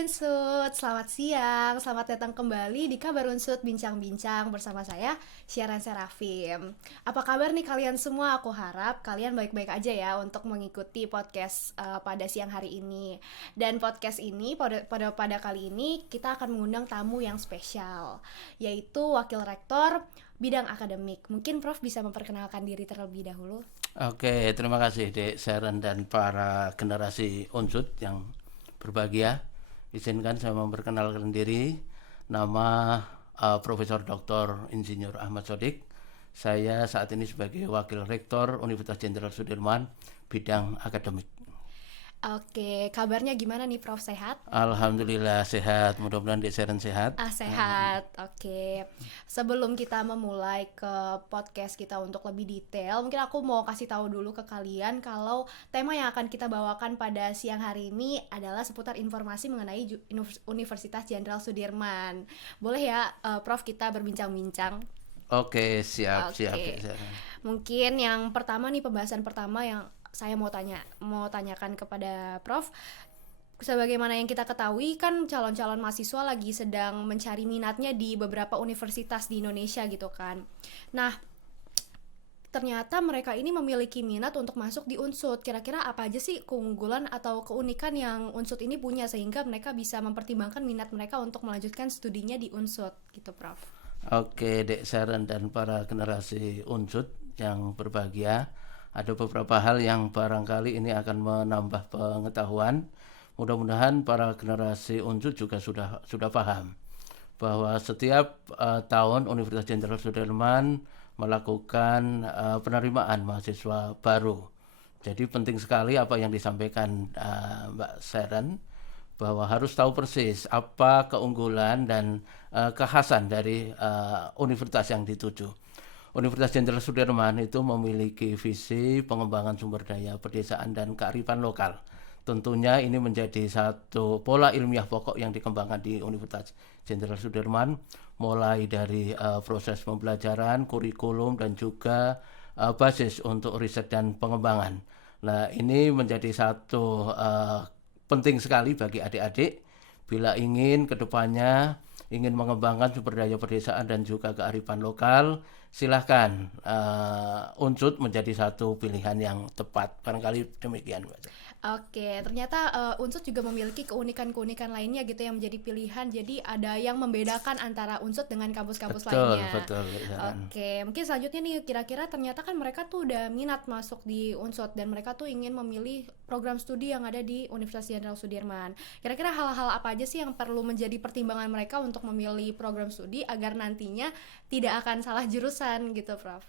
Unsut, selamat siang, selamat datang kembali di Kabar Unsut Bincang-Bincang bersama saya, Syaran Serafim. Apa kabar nih kalian semua? Aku harap kalian baik-baik aja ya untuk mengikuti podcast pada siang hari ini. Dan podcast ini, pada kali ini kita akan mengundang tamu yang spesial, yaitu Wakil Rektor Bidang Akademik. Mungkin Prof bisa memperkenalkan diri terlebih dahulu. Oke, terima kasih Dek Sharon dan para generasi Unsut yang berbahagia. Izinkan saya memperkenalkan diri. Nama Profesor Dr. Insinyur Ahmad Sodik. Saya saat ini sebagai Wakil Rektor Universitas Jenderal Sudirman, bidang akademik. Oke, kabarnya gimana nih Prof? Sehat? Alhamdulillah sehat, mudah-mudahan Dek Sharon sehat. Sehat. Oke. Sebelum kita memulai ke podcast kita untuk lebih detail, mungkin aku mau kasih tahu dulu ke kalian kalau tema yang akan kita bawakan pada siang hari ini adalah seputar informasi mengenai Universitas Jenderal Sudirman. Boleh ya, Prof, kita berbincang-bincang? Oke, siap. Oke. Mungkin yang pertama nih, pembahasan pertama yang saya mau tanyakan kepada Prof. Sebagaimana yang kita ketahui kan calon-calon mahasiswa lagi sedang mencari minatnya di beberapa universitas di Indonesia gitu kan. Nah, ternyata mereka ini memiliki minat untuk masuk di Unsut. Kira-kira apa aja sih keunggulan atau keunikan yang Unsut ini punya sehingga mereka bisa mempertimbangkan minat mereka untuk melanjutkan studinya di Unsut gitu, Prof. Oke, Dek Sharon dan para generasi Unsut yang berbahagia. Ada beberapa hal yang barangkali ini akan menambah pengetahuan. Mudah-mudahan para generasi Unsut juga sudah paham bahwa setiap tahun Universitas Jenderal Sudirman melakukan penerimaan mahasiswa baru. Jadi penting sekali apa yang disampaikan Mbak Sharon, bahwa harus tahu persis apa keunggulan dan kekhasan dari universitas yang dituju. Universitas Jenderal Sudirman itu memiliki visi pengembangan sumber daya pedesaan dan kearifan lokal. Tentunya ini menjadi satu pola ilmiah pokok yang dikembangkan di Universitas Jenderal Sudirman, mulai dari proses pembelajaran, kurikulum, dan juga basis untuk riset dan pengembangan. Nah, ini menjadi satu penting sekali bagi adik-adik bila ingin kedepannya ingin mengembangkan sumber daya pedesaan dan juga kearifan lokal. Silahkan Unsut menjadi satu pilihan yang tepat. Barangkali demikian. Oke, ternyata Unsut juga memiliki keunikan-keunikan lainnya gitu yang menjadi pilihan. Jadi ada yang membedakan antara Unsut dengan kampus-kampus lainnya. Betul. Oke, mungkin selanjutnya nih kira-kira ternyata kan mereka tuh udah minat masuk di Unsut dan mereka tuh ingin memilih program studi yang ada di Universitas Jenderal Sudirman. Kira-kira hal-hal apa aja sih yang perlu menjadi pertimbangan mereka untuk memilih program studi agar nantinya tidak akan salah jurusan gitu, Prof?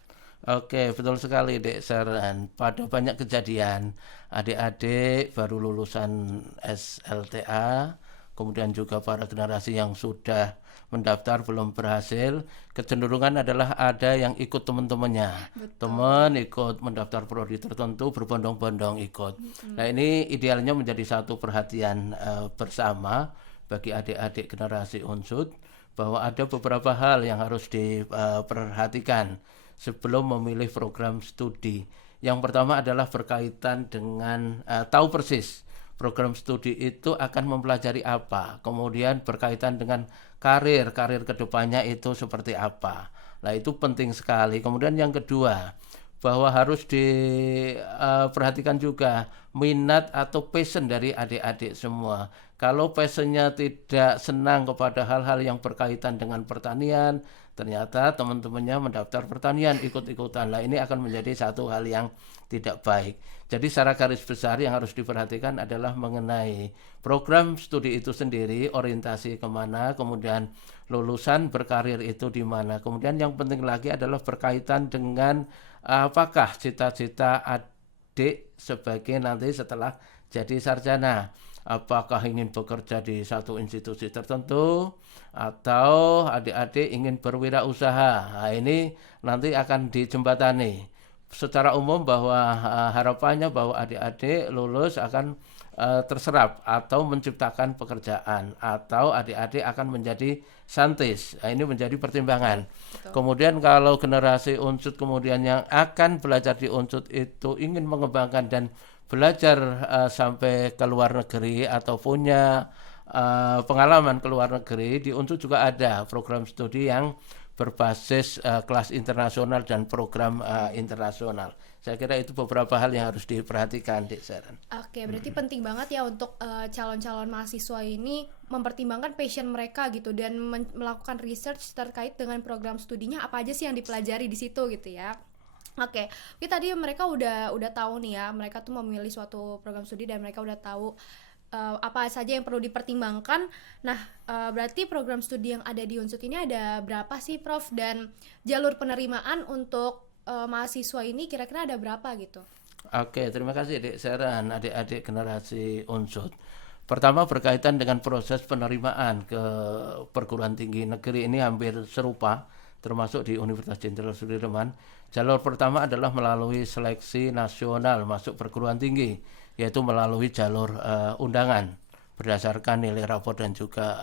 Oke, betul sekali Dek Sharon. Pada banyak kejadian adik-adik baru lulusan SLTA, kemudian juga para generasi yang sudah mendaftar belum berhasil, kecenderungan adalah ada yang ikut teman-temannya. Teman ikut mendaftar prodi tertentu berbondong-bondong ikut. Nah, ini idealnya menjadi satu perhatian bersama bagi adik-adik generasi Unsut bahwa ada beberapa hal yang harus diperhatikan sebelum memilih program studi. Yang pertama adalah berkaitan dengan tahu persis program studi itu akan mempelajari apa, kemudian berkaitan dengan karir kedepannya itu seperti apa. Nah, itu penting sekali. Kemudian yang kedua, bahwa harus diperhatikan juga minat atau passion dari adik-adik semua. Kalau passionnya tidak senang kepada hal-hal yang berkaitan dengan pertanian, ternyata teman-temannya mendaftar pertanian ikut-ikutan. Nah, ini akan menjadi satu hal yang tidak baik. Jadi secara garis besar yang harus diperhatikan adalah mengenai program studi itu sendiri, orientasi kemana, kemudian lulusan berkarir itu di mana. Kemudian yang penting lagi adalah berkaitan dengan apakah cita-cita adik sebagai nanti setelah jadi sarjana. Apakah ingin bekerja di satu institusi tertentu atau adik-adik ingin berwirausaha. Nah, ini nanti akan dijembatani. Secara umum bahwa harapannya bahwa adik-adik lulus akan terserap atau menciptakan pekerjaan atau adik-adik akan menjadi santis. Nah, ini menjadi pertimbangan. Betul. Kemudian kalau generasi Unsut kemudian yang akan belajar di Unsut itu ingin mengembangkan dan belajar sampai ke luar negeri atau punya pengalaman ke luar negeri, di Unsud juga ada program studi yang berbasis kelas internasional dan program internasional. Saya kira itu beberapa hal yang harus diperhatikan, Dek Sharon. Oke, berarti penting banget ya untuk calon-calon mahasiswa ini mempertimbangkan passion mereka gitu dan melakukan research terkait dengan program studinya apa aja sih yang dipelajari di situ gitu ya. Oke, tadi mereka udah tahu nih ya, mereka tuh memilih suatu program studi dan mereka udah tahu apa saja yang perlu dipertimbangkan. Nah, berarti program studi yang ada di Unsud ini ada berapa sih, Prof? Dan jalur penerimaan untuk mahasiswa ini kira-kira ada berapa gitu? Oke, terima kasih Dek Sharon, adik-adik generasi Unsud. Pertama berkaitan dengan proses penerimaan ke perguruan tinggi negeri ini hampir serupa, termasuk di Universitas Jenderal Sudirman. Jalur pertama adalah melalui seleksi nasional masuk perguruan tinggi, yaitu melalui jalur undangan berdasarkan nilai rapor dan juga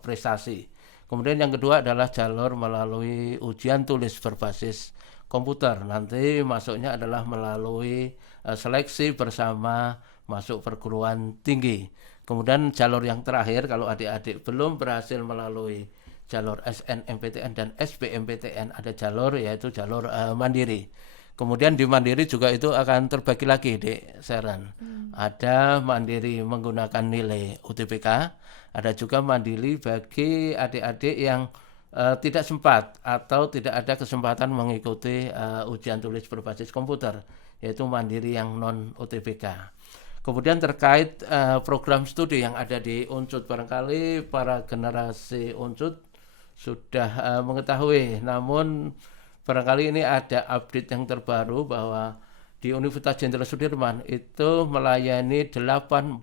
prestasi. Kemudian yang kedua adalah jalur melalui ujian tulis berbasis komputer. Nanti masuknya adalah melalui seleksi bersama masuk perguruan tinggi. Kemudian jalur yang terakhir, kalau adik-adik belum berhasil melalui jalur SNMPTN dan SBMPTN, ada jalur yaitu jalur mandiri. Kemudian di mandiri juga itu akan terbagi lagi, Dek Sharon. Ada mandiri menggunakan nilai UTBK, ada juga mandiri bagi adik-adik yang tidak sempat atau tidak ada kesempatan mengikuti ujian tulis berbasis komputer, yaitu mandiri yang non UTBK. Kemudian terkait program studi yang ada di Unsud, barangkali para generasi Unsud sudah mengetahui, namun barangkali ini ada update yang terbaru bahwa di Universitas Jenderal Sudirman itu melayani 84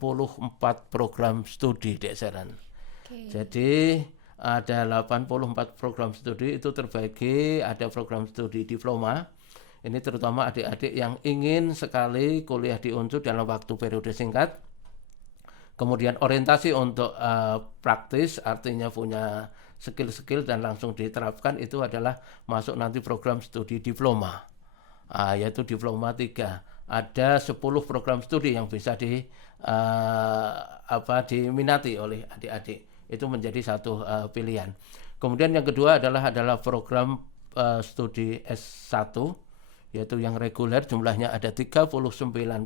program studi, Dek Sharon. Jadi ada 84 program studi itu terbagi, ada program studi diploma. Ini terutama adik-adik yang ingin sekali kuliah di Unsud dalam waktu periode singkat. Kemudian orientasi untuk praktis, artinya punya skill-skill dan langsung diterapkan, itu adalah masuk nanti program studi diploma, yaitu diploma 3. Ada 10 program studi yang bisa diminati oleh adik-adik. Itu menjadi satu pilihan. Kemudian yang kedua adalah program studi S1, yaitu yang reguler, jumlahnya ada 39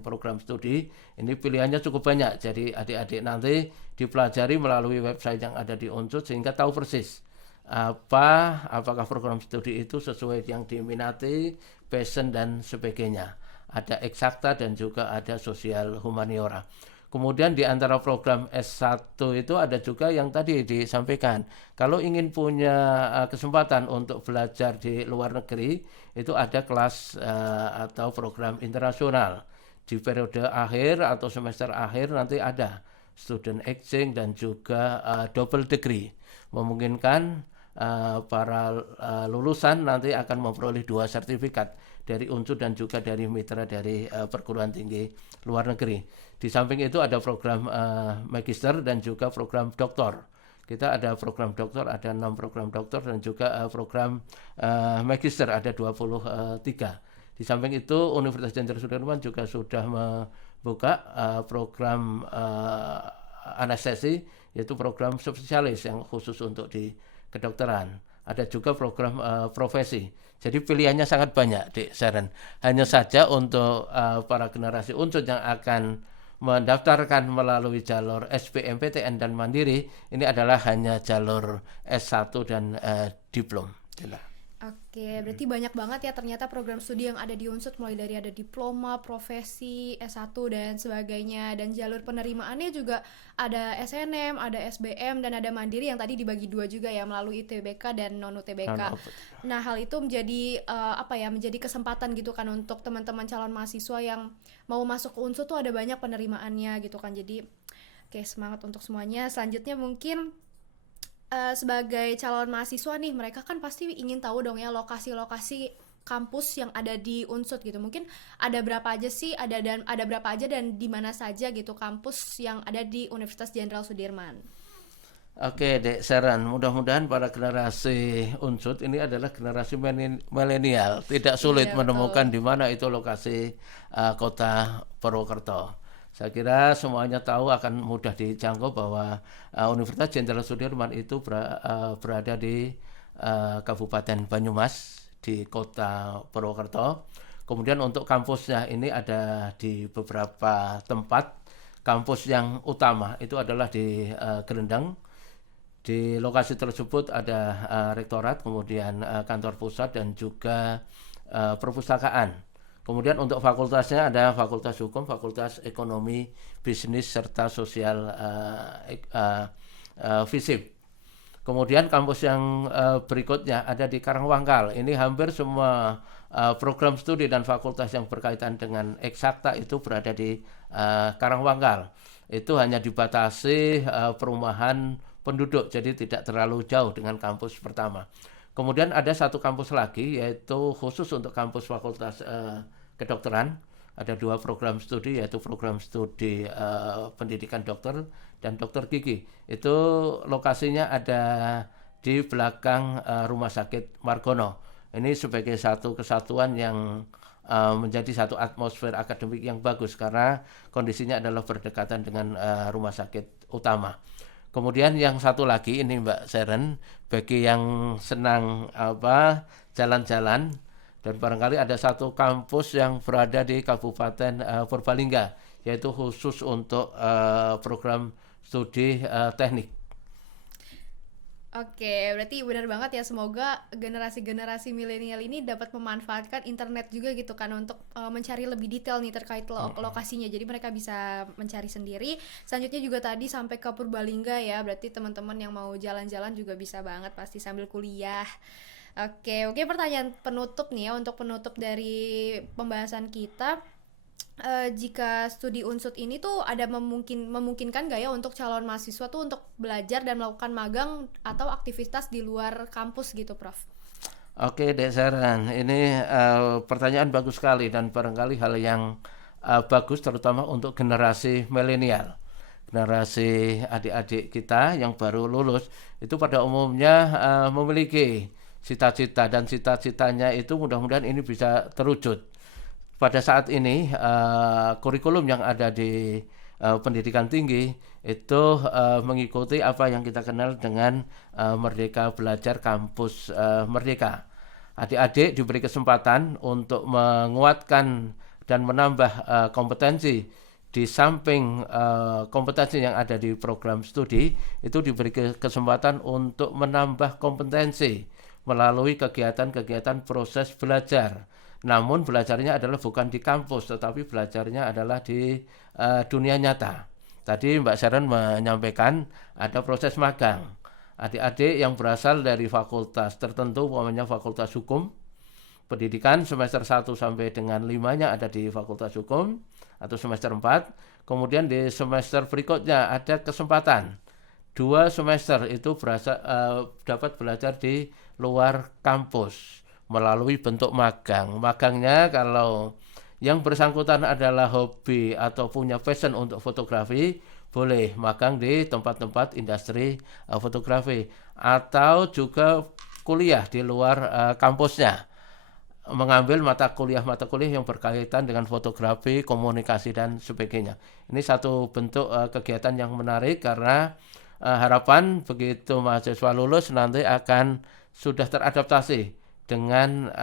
program studi. Ini pilihannya cukup banyak, jadi adik-adik nanti dipelajari melalui website yang ada di Unsud sehingga tahu persis apakah program studi itu sesuai yang diminati, passion dan sebagainya. Ada eksakta dan juga ada sosial humaniora. Kemudian di antara program S1 itu ada juga yang tadi disampaikan. Kalau ingin punya kesempatan untuk belajar di luar negeri, itu ada kelas atau program internasional. Di periode akhir atau semester akhir nanti ada student exchange dan juga double degree. Memungkinkan para lulusan nanti akan memperoleh 2 sertifikat dari Unsud dan juga dari mitra dari perguruan tinggi luar negeri. Di samping itu ada program magister dan juga program doktor. Kita ada program doktor, ada 6 program doktor dan juga program magister ada 23. Di samping itu Universitas Jenderal Sudirman juga sudah membuka program anestesi, yaitu program spesialis yang khusus untuk di kedokteran. Ada juga program profesi. Jadi pilihannya sangat banyak, Dek Sharon. Hanya saja untuk para generasi Unsud yang akan mendaftarkan melalui jalur SBMPTN dan Mandiri, ini adalah hanya jalur S1 dan diplom. Oke, berarti banyak banget ya ternyata program studi yang ada di Unsud, mulai dari ada diploma, profesi, S1 dan sebagainya, dan jalur penerimaannya juga ada SNM, ada SBM dan ada Mandiri yang tadi dibagi 2 juga ya, melalui UTBK dan non UTBK. Nah, hal itu menjadi menjadi kesempatan gitu kan untuk teman-teman calon mahasiswa yang mau masuk ke Unsud tuh ada banyak penerimaannya gitu kan. Jadi oke, semangat untuk semuanya. Selanjutnya mungkin sebagai calon mahasiswa nih, mereka kan pasti ingin tahu dong ya lokasi-lokasi kampus yang ada di Unsud gitu. Mungkin ada berapa aja sih, ada berapa aja dan di mana saja gitu kampus yang ada di Universitas Jenderal Sudirman. Oke, Dek Sharon, mudah-mudahan para generasi Unsud ini adalah generasi milenial, tidak sulit menemukan di mana itu lokasi kota Purwokerto. Saya kira semuanya tahu akan mudah dijangkau bahwa Universitas Jenderal Sudirman itu berada di Kabupaten Banyumas di Kota Purwokerto. Kemudian untuk kampusnya ini ada di beberapa tempat. Kampus yang utama itu adalah di Gerendeng. Di lokasi tersebut ada rektorat, kemudian kantor pusat dan juga perpustakaan. Kemudian untuk fakultasnya ada Fakultas Hukum, Fakultas Ekonomi, Bisnis serta Sosial FISIP. Kemudian kampus yang berikutnya ada di Karangwangkal. Ini hampir semua program studi dan fakultas yang berkaitan dengan eksakta itu berada di Karangwangkal. Itu hanya dibatasi perumahan penduduk, jadi tidak terlalu jauh dengan kampus pertama. Kemudian ada satu kampus lagi, yaitu khusus untuk kampus fakultas kedokteran. Ada 2 program studi, yaitu program studi pendidikan dokter dan dokter gigi. Itu lokasinya ada di belakang Rumah Sakit Margono. Ini sebagai satu kesatuan yang menjadi satu atmosfer akademik yang bagus karena kondisinya adalah berdekatan dengan rumah sakit utama. Kemudian yang satu lagi ini Mbak Seren, bagi yang senang jalan-jalan dan barangkali ada satu kampus yang berada di Kabupaten Purbalingga, yaitu khusus untuk program studi teknik. Oke, berarti benar banget ya. Semoga generasi-generasi milenial ini dapat memanfaatkan internet juga gitu kan untuk mencari lebih detail nih terkait lokasinya. Jadi mereka bisa mencari sendiri. Selanjutnya juga tadi sampai ke Purbalingga ya. Berarti teman-teman yang mau jalan-jalan juga bisa banget pasti sambil kuliah. Oke, pertanyaan penutup nih ya, untuk penutup dari pembahasan kita. Jika studi Unsud ini tuh ada memungkinkan gak ya untuk calon mahasiswa tuh untuk belajar dan melakukan magang atau aktivitas di luar kampus gitu, Prof? Oke, Dek Seren, ini pertanyaan bagus sekali dan barangkali hal yang bagus terutama untuk generasi milenial. Generasi adik-adik kita yang baru lulus itu pada umumnya memiliki cita-cita dan cita-citanya itu mudah-mudahan ini bisa terwujud. Pada saat ini kurikulum yang ada di pendidikan tinggi itu mengikuti apa yang kita kenal dengan Merdeka Belajar Kampus Merdeka. Adik-adik diberi kesempatan untuk menguatkan dan menambah kompetensi di samping kompetensi yang ada di program studi, itu diberi kesempatan untuk menambah kompetensi melalui kegiatan-kegiatan proses belajar. Namun belajarnya adalah bukan di kampus, tetapi belajarnya adalah di dunia nyata. Tadi Mbak Sharon menyampaikan ada proses magang. Adik-adik yang berasal dari fakultas tertentu, umpamanya fakultas hukum, pendidikan semester 1 sampai dengan 5-nya ada di fakultas hukum atau semester 4. Kemudian di semester berikutnya ada kesempatan 2 semester itu dapat belajar di luar kampus melalui bentuk magang. Magangnya kalau yang bersangkutan adalah hobi atau punya passion untuk fotografi, boleh magang di tempat-tempat industri fotografi atau juga kuliah di luar kampusnya. Mengambil mata kuliah yang berkaitan dengan fotografi, komunikasi dan sebagainya. Ini satu bentuk kegiatan yang menarik karena harapan begitu mahasiswa lulus nanti akan sudah teradaptasi dengan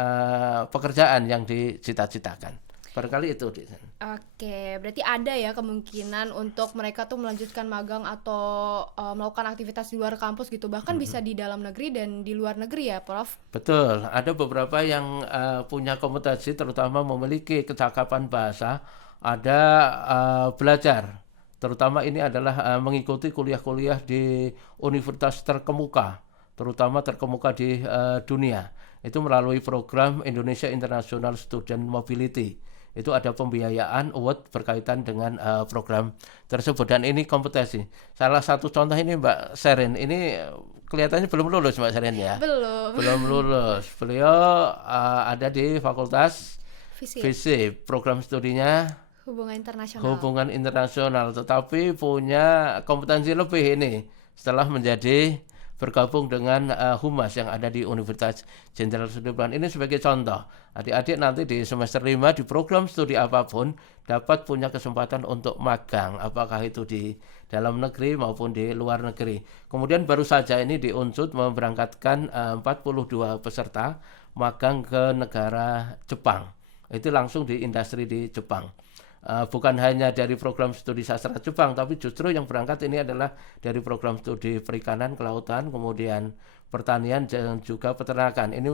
pekerjaan yang dicita-citakan. Barangkali itu. Oke, berarti ada ya kemungkinan untuk mereka tuh melanjutkan magang atau melakukan aktivitas di luar kampus gitu. Bahkan bisa di dalam negeri dan di luar negeri ya, Prof? Betul, ada beberapa yang punya kompetensi terutama memiliki kecakapan bahasa, ada belajar. Terutama ini adalah mengikuti kuliah-kuliah di universitas terkemuka, terutama terkemuka di dunia. Itu melalui program Indonesia International Student Mobility. Itu ada pembiayaan award berkaitan dengan program tersebut dan ini kompetensi. Salah satu contoh ini Mbak Sherin, ini kelihatannya belum lulus Mbak Sherin ya? Belum lulus. Beliau ada di Fakultas FISIP. Program studinya Hubungan Internasional, tetapi punya kompetensi lebih ini setelah menjadi bergabung dengan Humas yang ada di Universitas Jenderal Sudirman. Ini sebagai contoh, adik-adik nanti di semester 5 di program studi apapun dapat punya kesempatan untuk magang, apakah itu di dalam negeri maupun di luar negeri. Kemudian baru saja ini di Unsud memberangkatkan 42 peserta magang ke negara Jepang. Itu langsung di industri di Jepang. Bukan hanya dari program studi sastra Jepang, tapi justru yang berangkat ini adalah dari program studi perikanan, kelautan, kemudian pertanian dan juga peternakan. Ini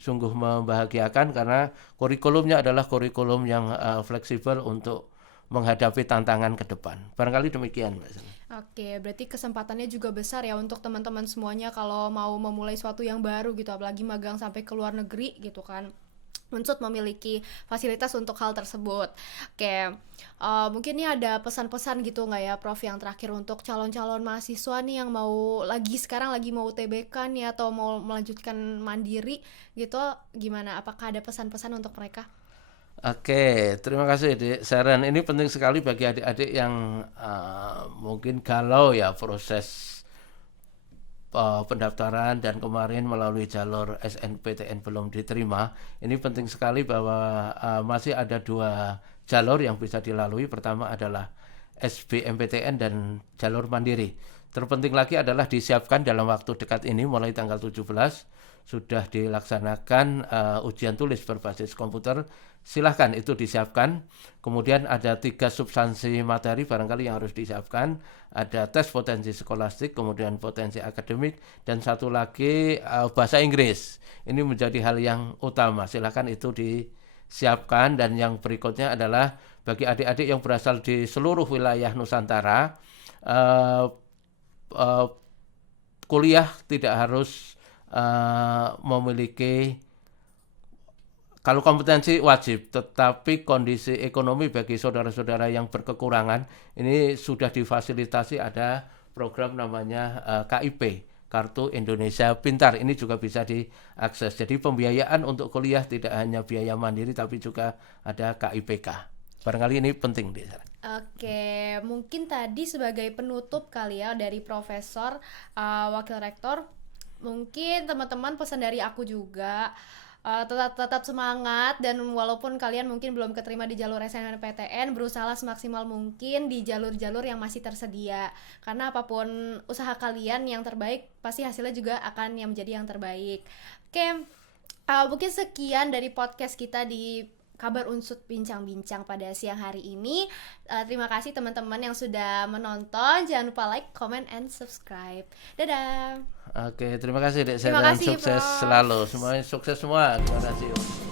sungguh membahagiakan karena kurikulumnya adalah kurikulum yang fleksibel untuk menghadapi tantangan ke depan. Barangkali demikian, Mbak Sena. Oke, berarti kesempatannya juga besar ya untuk teman-teman semuanya kalau mau memulai sesuatu yang baru gitu, apalagi magang sampai ke luar negeri gitu kan. Unsud memiliki fasilitas untuk hal tersebut. Oke, mungkin ini ada pesan-pesan gitu nggak ya, Prof, yang terakhir untuk calon-calon mahasiswa nih yang sekarang lagi mau UTBK nih atau mau melanjutkan mandiri gitu, gimana? Apakah ada pesan-pesan untuk mereka? Oke, terima kasih Dek Sharon. Ini penting sekali bagi adik-adik yang mungkin galau ya proses pendaftaran dan kemarin melalui jalur SNPTN belum diterima. Ini penting sekali bahwa masih ada 2 jalur yang bisa dilalui. Pertama adalah SBMPTN dan jalur mandiri. Terpenting lagi adalah disiapkan dalam waktu dekat ini mulai tanggal 17 sudah dilaksanakan ujian tulis berbasis komputer. Silahkan itu disiapkan. Kemudian ada 3 substansi materi barangkali yang harus disiapkan. Ada tes potensi skolastik, kemudian potensi akademik, dan satu lagi bahasa Inggris. Ini menjadi hal yang utama. Silahkan itu disiapkan. Dan yang berikutnya adalah bagi adik-adik yang berasal di seluruh wilayah Nusantara, kuliah tidak harus memiliki, kalau kompetensi wajib, tetapi kondisi ekonomi bagi saudara-saudara yang berkekurangan ini sudah difasilitasi, ada program namanya KIP, Kartu Indonesia Pintar. Ini juga bisa diakses. Jadi pembiayaan untuk kuliah tidak hanya biaya mandiri tapi juga ada KIPK. Barangkali ini penting di sana. Oke, mungkin tadi sebagai penutup kali ya dari Profesor, Wakil Rektor, mungkin teman-teman pesan dari aku juga, tetap semangat, dan walaupun kalian mungkin belum keterima di jalur SNMPTN, berusaha semaksimal mungkin di jalur-jalur yang masih tersedia, karena apapun usaha kalian yang terbaik pasti hasilnya juga akan yang menjadi yang terbaik. Oke, mungkin sekian dari podcast kita di Kabar Unsud Bincang-Bincang pada siang hari ini. Terima kasih teman-teman yang sudah menonton. Jangan lupa like, comment, and subscribe. Dadah. Oke, terima kasih Dek Terima Sharon. kasih, Sukses Prof. selalu. Semuanya sukses semua. Terima kasih.